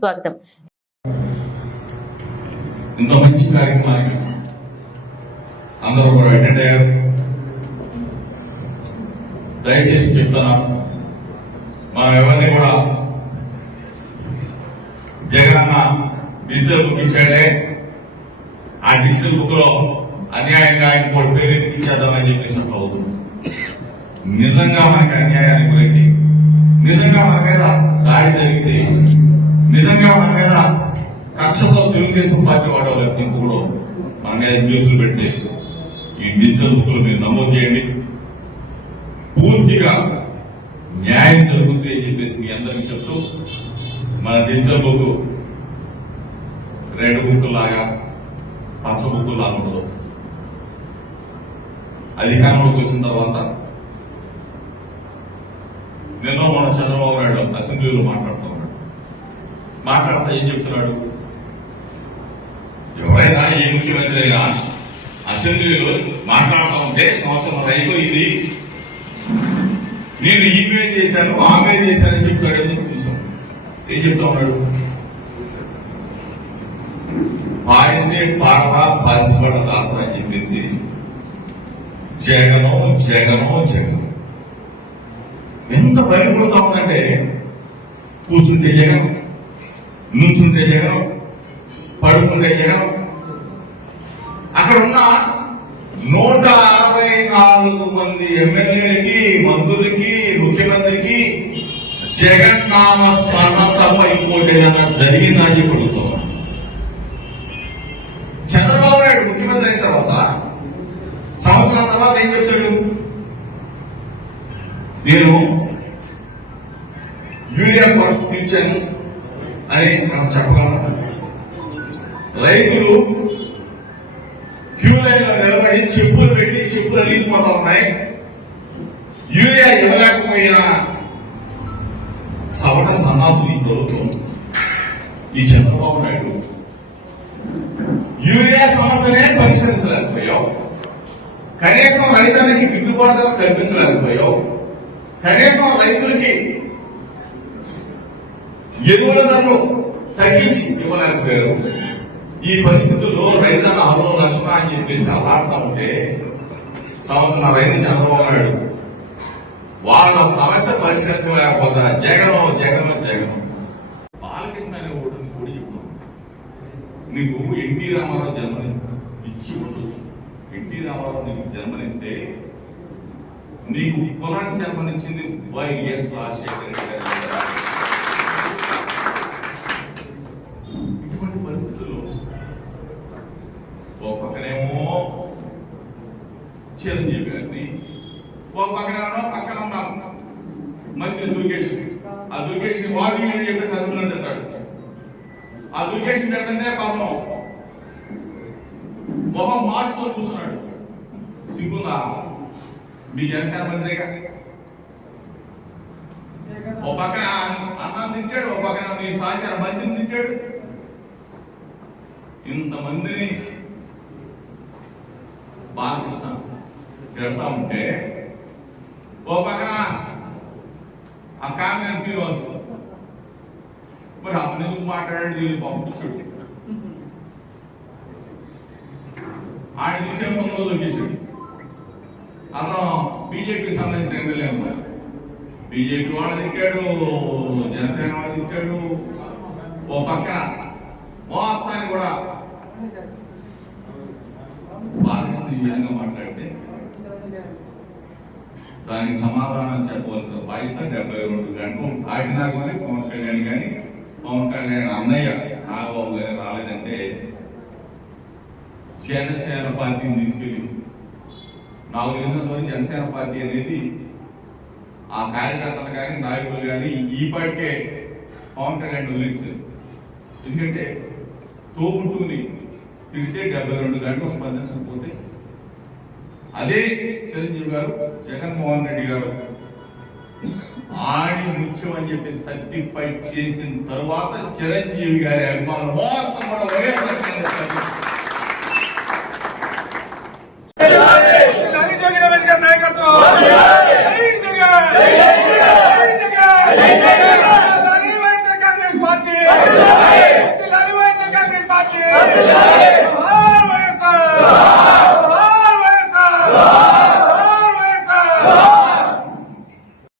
స్వాగతం ఎంతో మంచి కార్యక్రమానికి అందరూ కూడా అటెండ్ అయ్యారు. దయచేసి చెప్తున్నాను మనం ఎవరిని కూడా జగనన్న డిజిటల్ బుక్ ఇచ్చాడే ఆ డిజిటల్ బుక్లో అన్యాయంగా ఆయన పేరు ఇచ్చేద్దామని చెప్పేసి అవుతుంది. నిజంగా మనకి అన్యాయానికి గురైంది. నిజంగా మన మీద దాడి జరిగితే నిజంగా మన మీద కక్షతో తెలుగుదేశం పార్టీ వాడు ఇంకొకడు మన మీద న్యూస్లు పెట్టి ఈ డిజిటల్ బుక్లు మీరు నమోదు చేయండి. పూర్తిగా న్యాయం జరుగుతుంది అని చెప్పేసి మీ అందరికీ చెప్తూ మన డిజిటల్ బుక్ రెడ్ బుక్ లాగా పచ్చ బుక్ లాగా ఉండదు. అధికారంలోకి వచ్చిన తర్వాత నిన్న మన చంద్రబాబు నాయుడు అసెంబ్లీలో మాట్లాడు మాట్లాడతా ఏం చెప్తున్నాడు? ఎవరైనా ఏ ముఖ్యమంత్రి అయినా అసెంబ్లీలో మాట్లాడుతూ ఉంటే సంవత్సరం అయిపోయింది. నేను ఈమె చేశాను ఆమె చేశానని చెప్తాడని చెప్పి చూసాం ఏం చెప్తా ఉన్నాడు? పాడిందే పాడదా పాసిపడ దాసరా అని చెప్పేసి జగనం జగనం జగనం. ఎంత భయపడుతా ఉందంటే కూర్చుంటే జగనం. నుంచుంటే జగనం పడుకుంటే జగనం అక్కడ ఉన్న నూట అరవై నాలుగు మంది ఎమ్మెల్యేలకి మంత్రులకి ముఖ్యమంత్రికి జగన్ నామ స్మరణ తప్ప ఇంకోటి ఏదైనా జరిగిందా అని చెప్పి చంద్రబాబు నాయుడు ముఖ్యమంత్రి అయిన తర్వాత సంవత్సరం తర్వాత ఏం చెప్తాడు? నేను యూరియా కొరకు తీర్చాను అని మనం చెప్పగలం రైతులు క్యూ లైన్లో నిలబడి చెప్పులు పెట్టి చెప్పులు అరిగిపోతా ఉన్నాయి. యూరియా ఇవ్వలేకపోయినా సవట సన్నాసులు ఈ ప్రభుత్వం ఈ చంద్రబాబు నాయుడు యూరియా సమస్యనే పరిష్కరించలేకపోయావు. కనీసం రైతానికి గిట్టుబాటు ధర కల్పించలేకపోయావు. కనీసం రైతులకి ఎరువుల ధరలు తగ్గించి ఇవ్వలేకపోయారు ఈ పరిస్థితుల్లో రైతన్న హలో లక్షణ అని చెప్పేసి అలాడుతూ ఉంటే సంవత్సరం రైతు చంద్రబాబు నాయుడు వాళ్ళ సమస్య పరిష్కరించలేకపోతా. జగన్ జగన్ జగన్. బాలకృష్ణ అనే ఓటుని కూడా చెప్తాం. నీకు ఎన్టీ రామారావు జన్మని ఇచ్చి ఉండొచ్చు. ఎన్టీ రామారావు నీకు జన్మనిస్తే నీకు కులాన్ని జన్మనిచ్చింది వైఎస్ రాజశేఖర రెడ్డి గారు. ఓ పక్కనేమో చిరంజీవి గారిని. ఓ పక్కనేమో పక్కన ఉన్న మంత్రి దుర్గేష్. ఆ దుర్గేష్ని వాడు అని చెప్పేసి అదుపులో తింటాడు ఆ దుర్గేష్ తింటే పాపం మొహం మార్చుకొని కూర్చున్నాడు. సిగ్గుందా? మీ జనసేన మంత్రిగా? ఓ పక్కన అన్నం తింటాడు ఓ పక్కన నీ సహచార మంత్రిని తింటాడు. ఇంతమందిని బాలకృష్ణ తిడతా ఉంటే ఓ పక్కన ఆ కాంగ్రెస్ శ్రీనివాస్. మరి అతను ఎందుకు మాట్లాడాడు దీన్ని పంపించాడు ఆయన తీసే పొందో దొరికేశాడు. అతను బీజేపీకి సంబంధించిన ఎమ్మెల్యే అన్నమాట బీజేపీ వాళ్ళు తిట్టాడు జనసేన వాళ్ళు తిట్టాడు. ఓ పక్కన మొత్తాన్ని కూడా బాలకృష్ణ ఈ విధంగా మాట్లాడితే దానికి సమాధానం చెప్పవలసిన బాధ్యత డెబ్బై రెండు గంటలు దాటినా కానీ పవన్ కళ్యాణ్ కానీ పవన్ కళ్యాణ్ అన్నయ్య నాగబాబు గారి రాలేదంటే జనసేన పార్టీని తీసుకెళ్ళి నాకు తెలిసినంతవరకు జనసేన పార్టీ అనేది ఆ కార్యకర్తలు కానీ నాయకులు కానీ ఈ పార్టీకే పవన్ కళ్యాణ్ వదిలేస్తారు ఎందుకంటే తోబుట్టుకుని తిడితే డెబ్బై రెండు గంటలు స్పందించకపోతే అదే చిరంజీవి గారు జగన్మోహన్ రెడ్డి గారు ఆడి ముఖ్యం అని చెప్పి సర్టిఫై చేసిన తర్వాత చిరంజీవి గారి అభిమానులు మొత్తం కూడా వైఎస్ఆర్ కాంగ్రెస్ నాయకత్వం